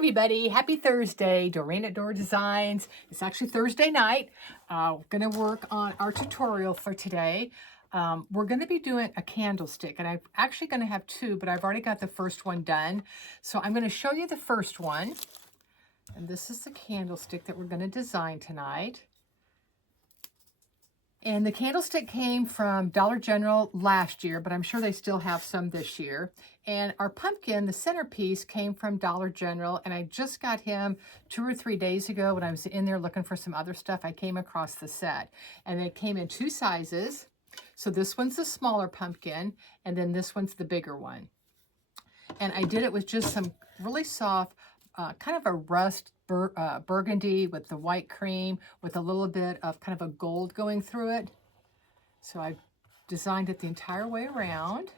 everybody, happy Thursday. Doreen at Door Designs. It's actually Thursday night. We're going to work on our tutorial for today. We're going to be doing a candlestick, and I'm actually going to have two, but I've already got the first one done. So I'm going to show you the first one. And this is the candlestick that we're going to design tonight. And the candlestick came from Dollar General last year, but I'm sure they still have some this year. And our pumpkin, the centerpiece, came from Dollar General, and I just got him 2 or 3 days ago when I was in there looking for some other stuff. I came across the set, and it came in 2 sizes. So this one's the smaller pumpkin, and then this one's the bigger one. And I did it with just some really soft, kind of a rust burgundy with the white cream with a little bit of kind of a gold going through it. So I designed it the entire way around.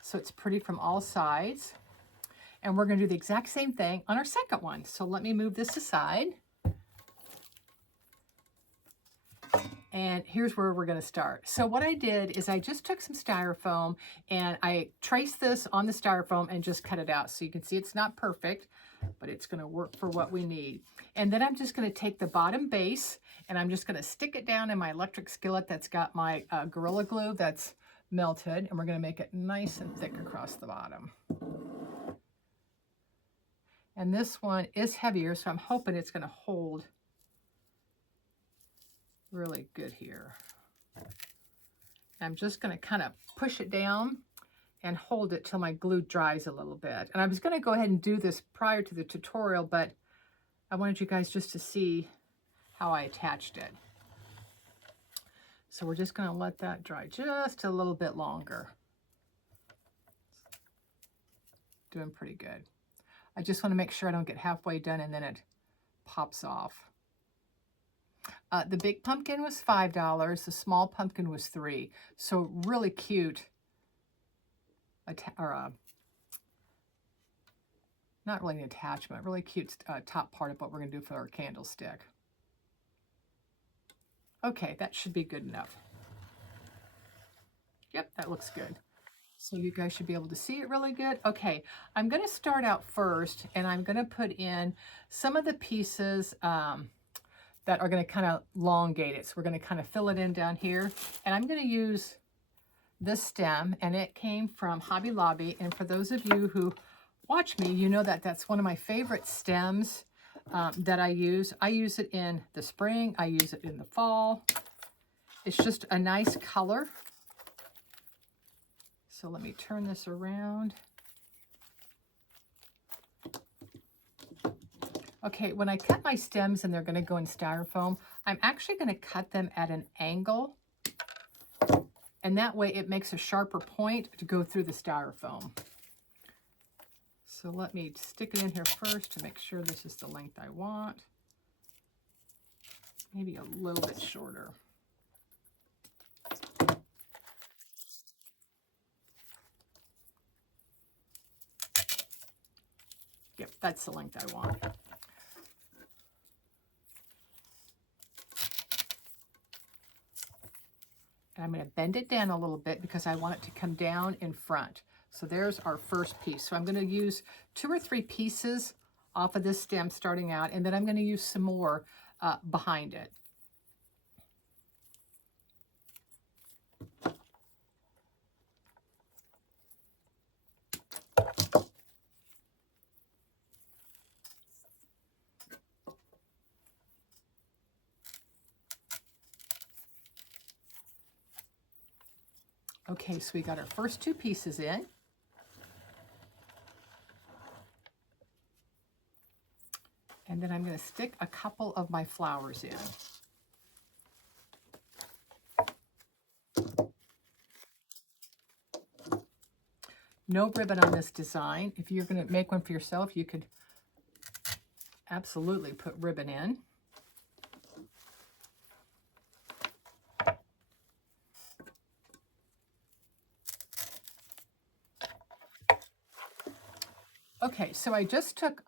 So it's pretty from all sides. And we're going to do the exact same thing on our second one. So let me move this aside. And here's where we're going to start. So what I did is I just took some styrofoam and I traced this on the styrofoam and just cut it out. So you can see it's not perfect, but it's going to work for what we need. And then I'm just going to take the bottom base and I'm just going to stick it down in my electric skillet that's got my Gorilla Glue that's melted. And we're going to make it nice and thick across the bottom. And this one is heavier, so I'm hoping it's going to hold really good here. I'm just going to kind of push it down and hold it till my glue dries a little bit. And I was going to go ahead and do this prior to the tutorial, but I wanted you guys just to see how I attached it. So we're just going to let that dry just a little bit longer. Doing pretty good. I just want to make sure I don't get halfway done and then it pops off. The big pumpkin was $5. The small pumpkin was $3. So really cute. Not really an attachment. Really cute top part of what we're going to do for our candlestick. Okay, that should be good enough. Yep, that looks good. So you guys should be able to see it really good. Okay, I'm going to start out first, and I'm going to put in some of the pieces that are going to kind of elongate it. So we're going to kind of fill it in down here. And I'm going to use this stem, and it came from Hobby Lobby. And for those of you who watch me, you know that that's one of my favorite stems that I use. I use it in the spring. I use it in the fall. It's just a nice color. So let me turn this around. Okay, when I cut my stems and they're going to go in styrofoam, I'm actually going to cut them at an angle. And that way it makes a sharper point to go through the styrofoam. So let me stick it in here first to make sure this is the length I want. Maybe a little bit shorter. Yep, that's the length I want. And I'm going to bend it down a little bit because I want it to come down in front. So there's our first piece. So I'm going to use 2 or 3 pieces off of this stem starting out, and then I'm going to use some more behind it. Okay, so we got our first 2 pieces in. And then I'm going to stick a couple of my flowers in. No ribbon on this design. If you're going to make one for yourself, you could absolutely put ribbon in. Okay, so I just took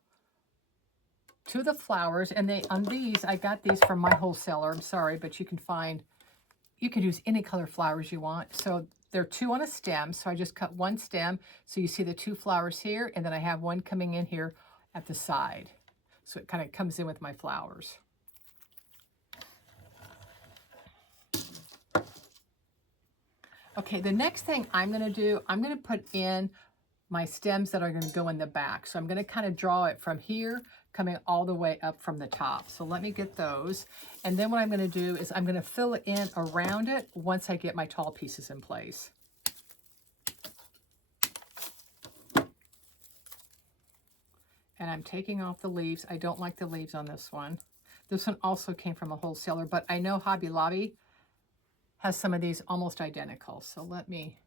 2 of the flowers, and on these, I got these from my wholesaler. I'm sorry, but you can use any color flowers you want. So there are 2 on a stem, so I just cut 1 stem. So you see the 2 flowers here, and then I have 1 coming in here at the side. So it kind of comes in with my flowers. Okay, the next thing I'm going to do, I'm going to put in my stems that are going to go in the back. So I'm going to kind of draw it from here, coming all the way up from the top. So let me get those. And then what I'm going to do is I'm going to fill it in around it once I get my tall pieces in place. And I'm taking off the leaves. I don't like the leaves on this one. This one also came from a wholesaler, but I know Hobby Lobby has some of these almost identical. So let me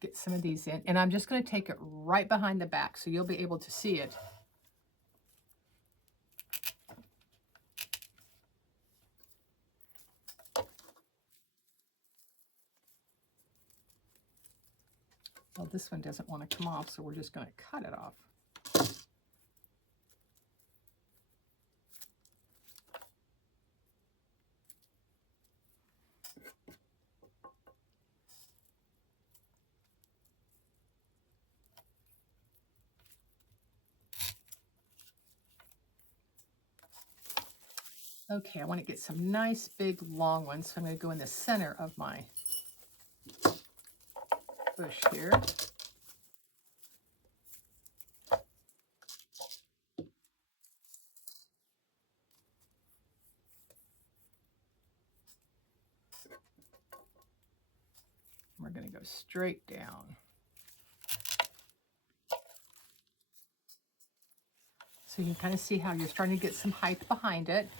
get some of these in. And I'm just going to take it right behind the back so you'll be able to see it. Well, this one doesn't want to come off, so we're just going to cut it off. Okay, I want to get some nice big long ones, so I'm going to go in the center of my bush here. We're going to go straight down. So you can kind of see how you're starting to get some height behind it.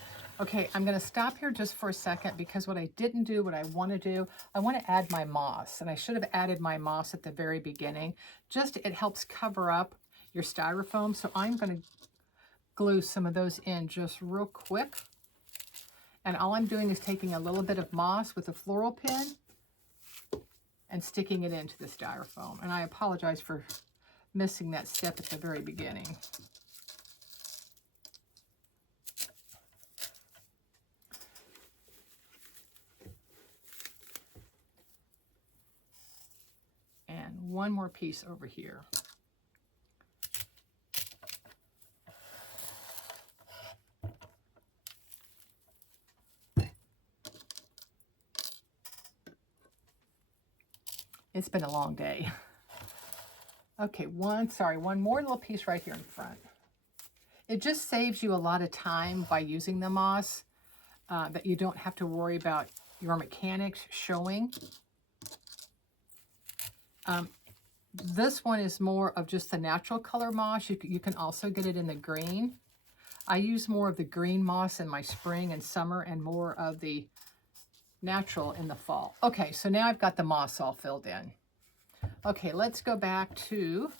Okay, I'm going to stop here just for a second because what I didn't do, what I want to do, I want to add my moss. And I should have added my moss at the very beginning. Just it helps cover up your styrofoam. So I'm going to glue some of those in just real quick. And all I'm doing is taking a little bit of moss with a floral pin and sticking it into the styrofoam. And I apologize for missing that step at the very beginning. And one more piece over here. It's been a long day. Okay, one more little piece right here in front. It just saves you a lot of time by using the moss, that you don't have to worry about your mechanics showing. This one is more of just the natural color moss. You can also get it in the green. I use more of the green moss in my spring and summer and more of the natural in the fall. Okay, so now I've got the moss all filled in. Okay, let's go back to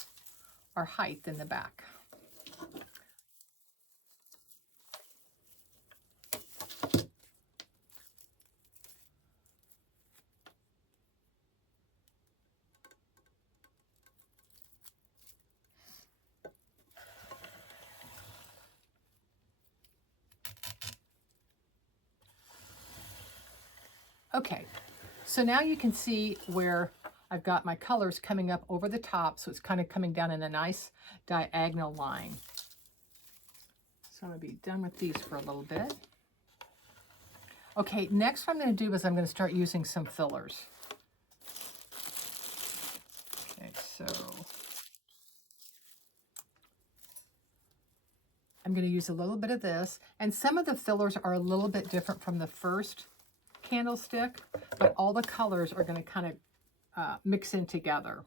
our height in the back. Okay, so now you can see where I've got my colors coming up over the top, so it's kind of coming down in a nice diagonal line. So I'm going to be done with these for a little bit. Okay, next what I'm going to do is I'm going to start using some fillers. Okay, so I'm going to use a little bit of this, and some of the fillers are a little bit different from the first candlestick, but all the colors are going to kind of mix in together.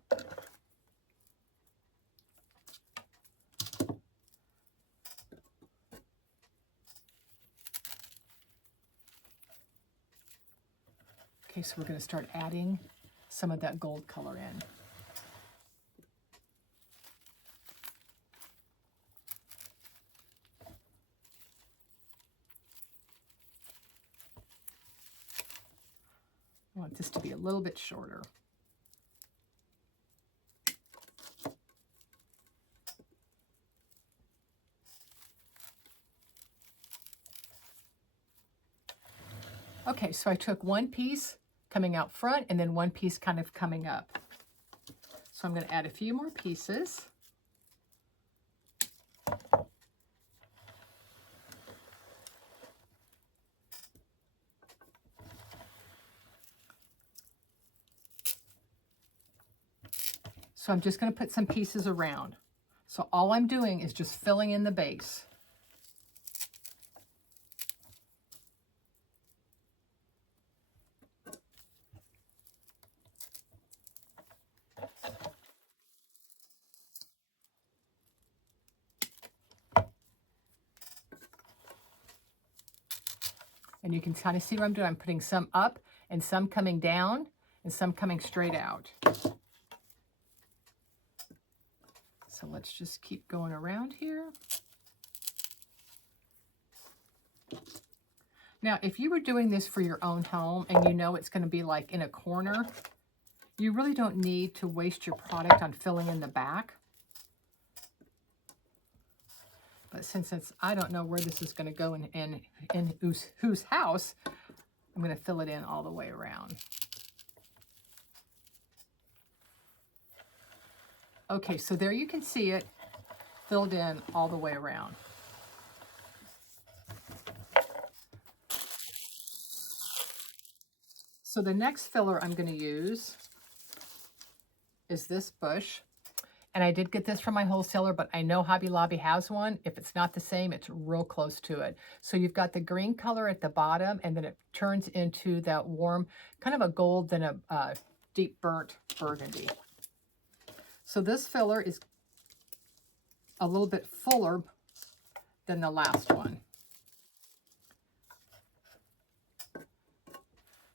Okay, so we're going to start adding some of that gold color in. I want this to be a little bit shorter. Okay, so I took one piece coming out front and then one piece kind of coming up. So I'm going to add a few more pieces. So I'm just going to put some pieces around. So all I'm doing is just filling in the base. And you can kind of see what I'm doing. I'm putting some up and some coming down and some coming straight out. So let's just keep going around here. Now, if you were doing this for your own home and you know it's going to be like in a corner, you really don't need to waste your product on filling in the back. But since I don't know where this is going to go in whose house, I'm going to fill it in all the way around. Okay, so there you can see it filled in all the way around. So the next filler I'm going to use is this bush. And I did get this from my wholesaler, but I know Hobby Lobby has one. If it's not the same, it's real close to it. So you've got the green color at the bottom, and then it turns into that warm, kind of a gold, then a deep burnt burgundy. So this filler is a little bit fuller than the last one.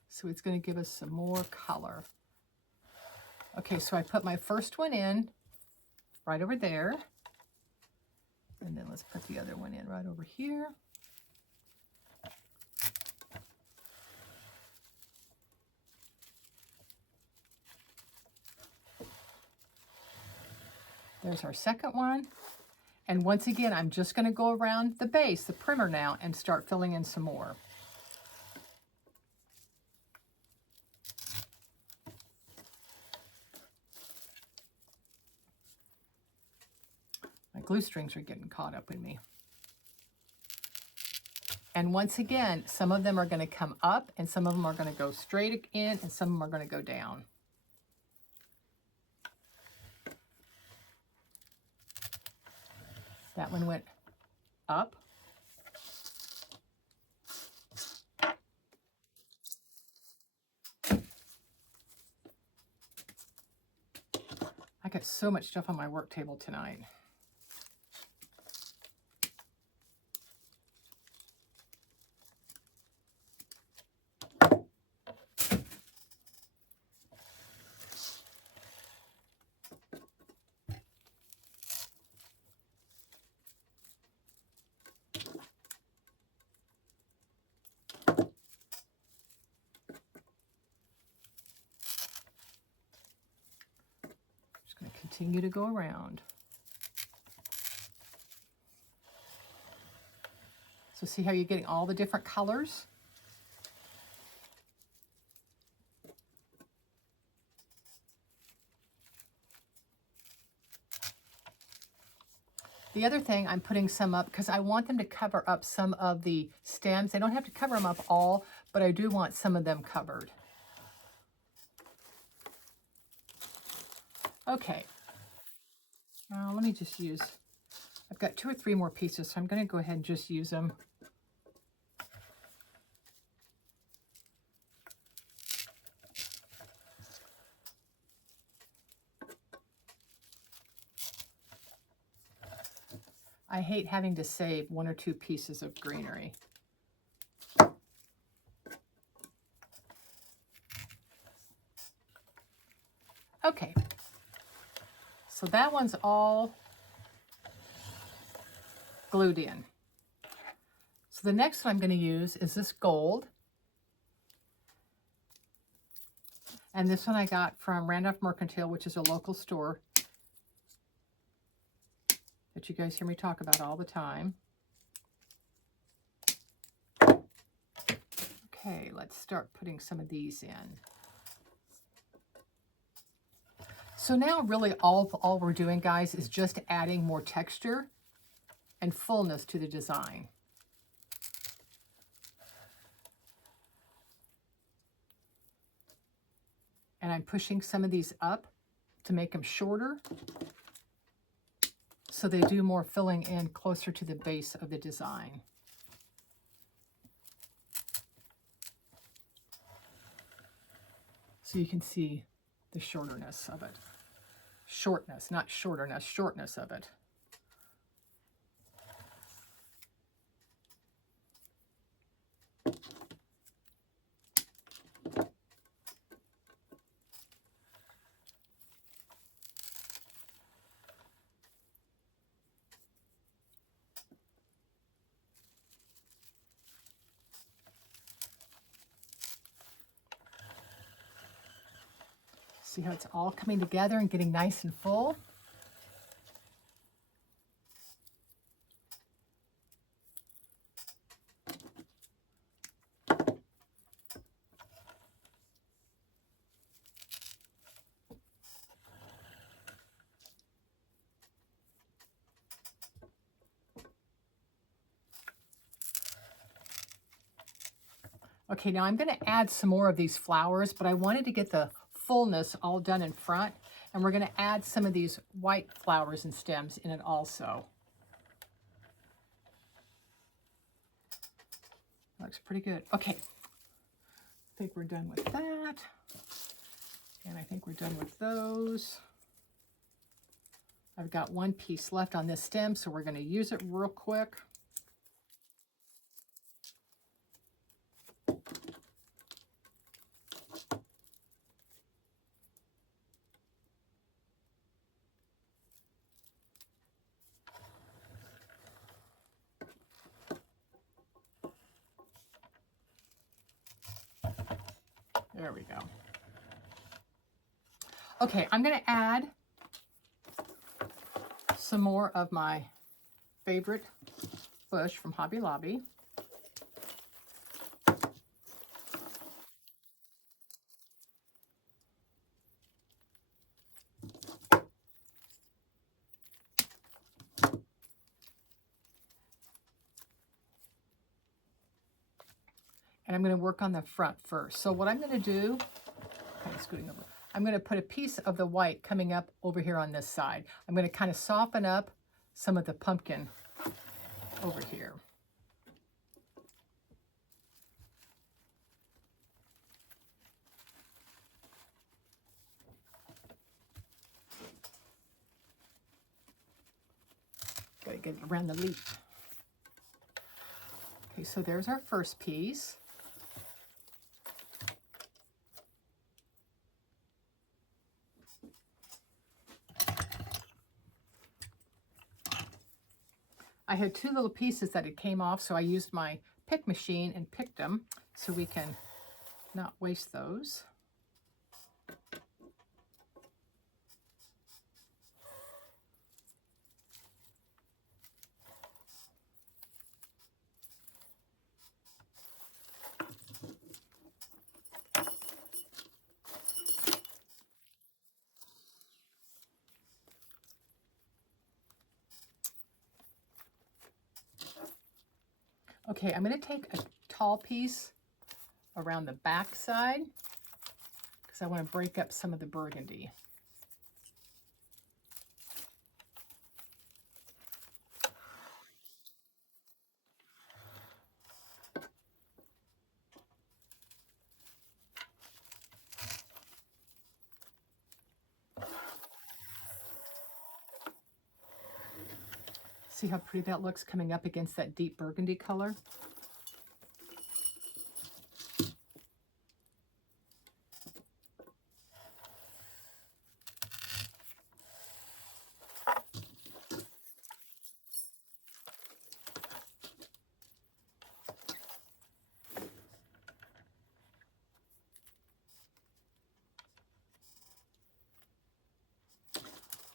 So it's going to give us some more color. Okay, so I put my first one in right over there. And then let's put the other one in right over here. There's our second one. And once again, I'm just going to go around the base, the primer now, and start filling in some more. My glue strings are getting caught up in me. And once again, some of them are going to come up, and some of them are going to go straight in, and some of them are going to go down. That one went up. I got so much stuff on my work table tonight. Continue to go around. So see how you're getting all the different colors? The other thing, I'm putting some up because I want them to cover up some of the stems. They don't have to cover them up all, but I do want some of them covered. Okay. Now let me just use, I've got 2 or 3 more pieces, so I'm going to go ahead and just use them. I hate having to save 1 or 2 pieces of greenery. Okay, so that one's all glued in. So the next one I'm going to use is this gold. And this one I got from Randolph Mercantile, which is a local store that you guys hear me talk about all the time. Okay, Okay, let's start putting some of these in. So now really all we're doing, guys, is just adding more texture and fullness to the design. And I'm pushing some of these up to make them shorter so they do more filling in closer to the base of the design. So you can see the shortness of it. Shortness, not shorterness, shortness of it. See how it's all coming together and getting nice and full? Okay, now I'm going to add some more of these flowers, but I wanted to get the fullness all done in front, and we're going to add some of these white flowers and stems in it also. Looks pretty good. Okay, I think we're done with that, and I think we're done with those. I've got one piece left on this stem, so we're going to use it real quick. There we go. Okay, I'm going to add some more of my favorite bush from Hobby Lobby. And I'm going to work on the front first. So what I'm going to do, okay, scooting over, I'm going to put a piece of the white coming up over here on this side. I'm going to kind of soften up some of the pumpkin over here. Got to get it around the leaf. Okay, so there's our first piece. I had two little pieces that it came off, so I used my pick machine and picked them so we can not waste those. Okay, I'm going to take a tall piece around the back side because I want to break up some of the burgundy. See how pretty that looks coming up against that deep burgundy color?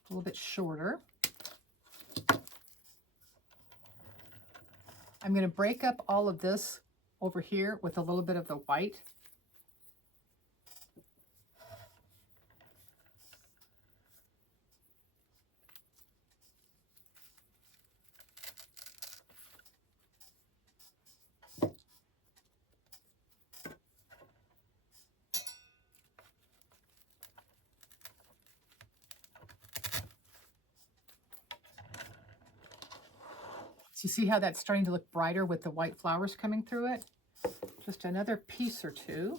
A little bit shorter. I'm going to break up all of this over here with a little bit of the white. So see how that's starting to look brighter with the white flowers coming through it? Just another piece or two.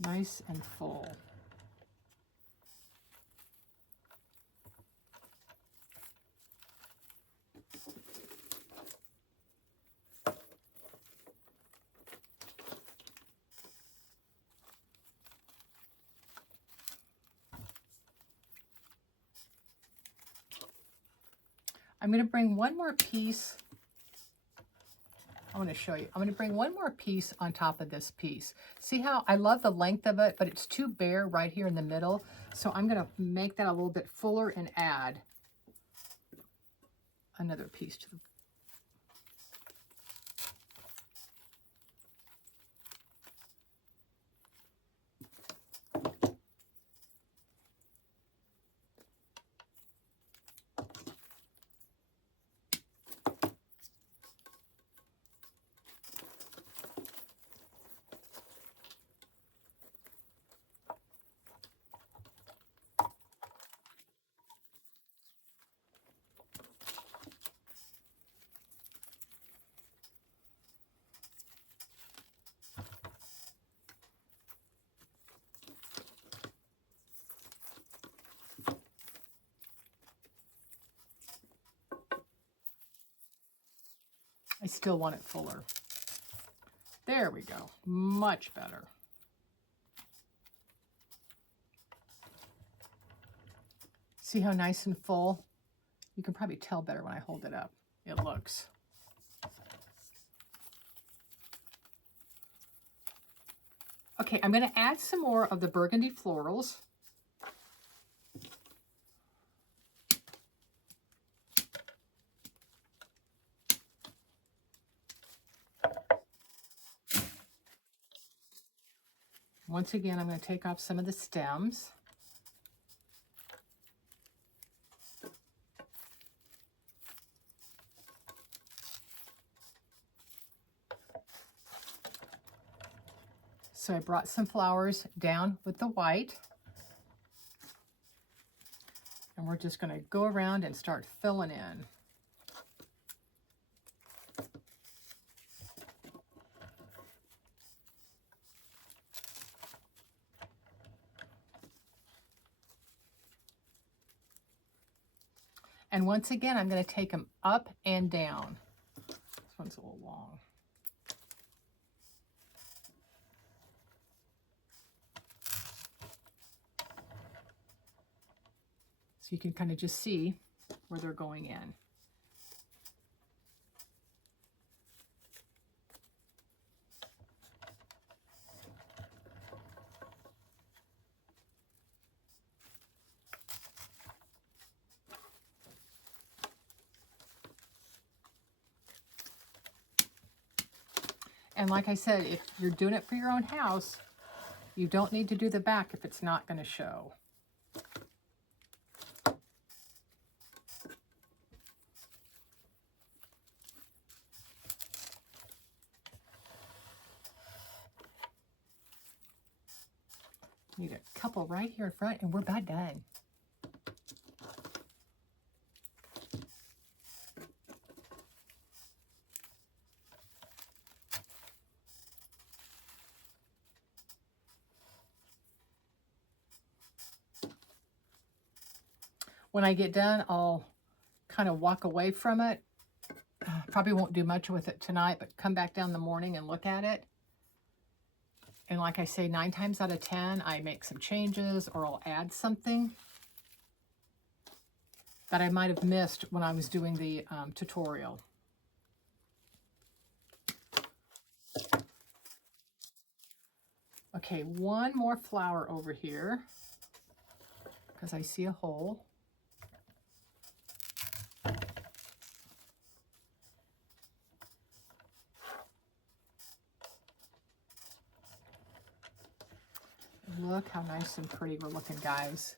Nice and full. I'm going to bring one more piece. I want to show you. I'm going to bring one more piece on top of this piece. See how I love the length of it, but it's too bare right here in the middle. So I'm going to make that a little bit fuller and add another piece to the I still want it fuller. There we go. Much better. See how nice and full? You can probably tell better when I hold it up. It looks. Okay, I'm going to add some more of the burgundy florals. Once again, I'm going to take off some of the stems. So I brought some flowers down with the white. And we're just going to go around and start filling in. And once again, I'm going to take them up and down. This one's a little long. So you can kind of just see where they're going in. And like I said, if you're doing it for your own house, you don't need to do the back if it's not going to show. Need a couple right here in front and we're about done. When I get done, I'll kind of walk away from it. Probably won't do much with it tonight, but come back down in the morning and look at it. And like I say, 9 times out of 10, I make some changes or I'll add something that I might have missed when I was doing the tutorial. Okay, one more flower over here because I see a hole. Look how nice and pretty we're looking, guys.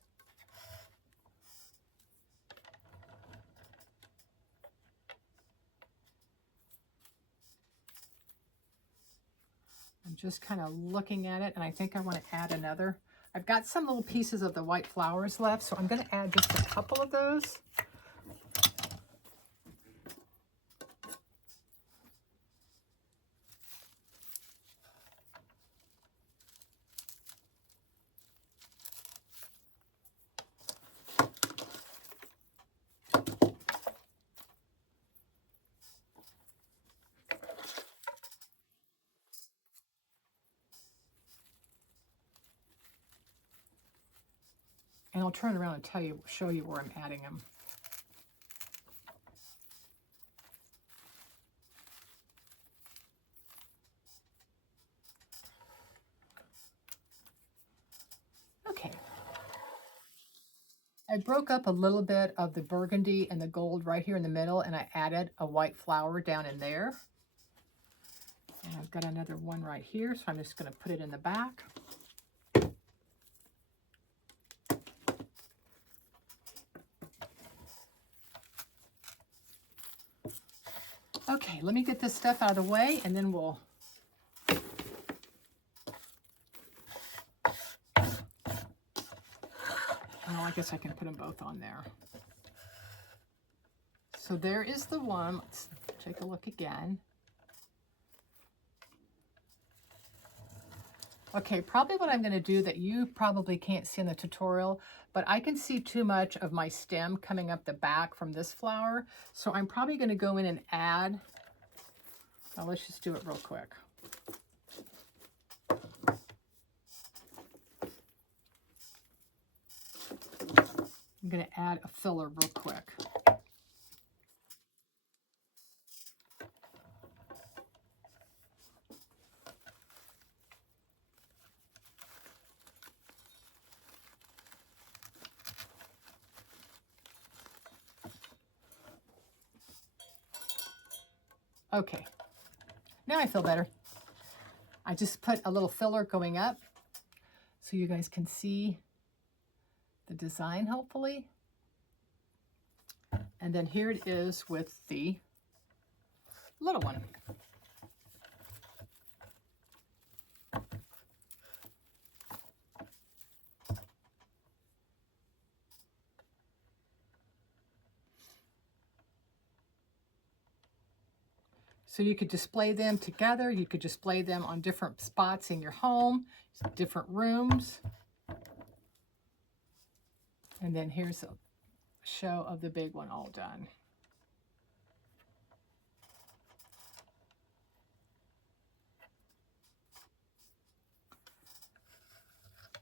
I'm just kind of looking at it, and I think I want to add another. I've got some little pieces of the white flowers left, so I'm going to add just a couple of those. And I'll turn around and show you where I'm adding them. Okay. I broke up a little bit of the burgundy and the gold right here in the middle, and I added a white flower down in there. And I've got another one right here, so I'm just going to put it in the back. Okay, let me get this stuff out of the way, and then we'll... Oh, I guess I can put them both on there. So there is the one. Let's take a look again. Okay, probably what I'm going to do that you probably can't see in the tutorial, but I can see too much of my stem coming up the back from this flower. So I'm probably going to go in and add, well, let's just do it real quick. I'm going to add a filler real quick. Okay, now I feel better. I just put a little filler going up so you guys can see the design, hopefully. And then here it is with the little one. So you could display them together. You could display them on different spots in your home, different rooms. And then here's a show of the big one all done.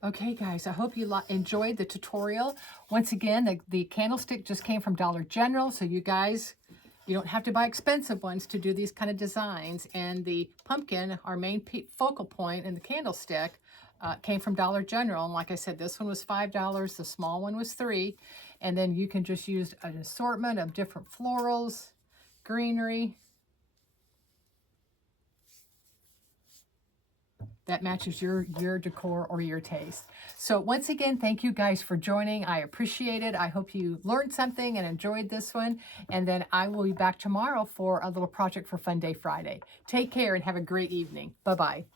Okay, guys, I hope you enjoyed the tutorial. Once again, the candlestick just came from Dollar General, so you guys, you don't have to buy expensive ones to do these kind of designs. And the pumpkin, our main focal point in the candlestick, came from Dollar General. And like I said, this one was $5. The small one was $3. And then you can just use an assortment of different florals, greenery, that matches your decor or your taste. So once again, thank you guys for joining. I appreciate it. I hope you learned something and enjoyed this one. And then I will be back tomorrow for a little project for Fun Day Friday. Take care and have a great evening. Bye-bye.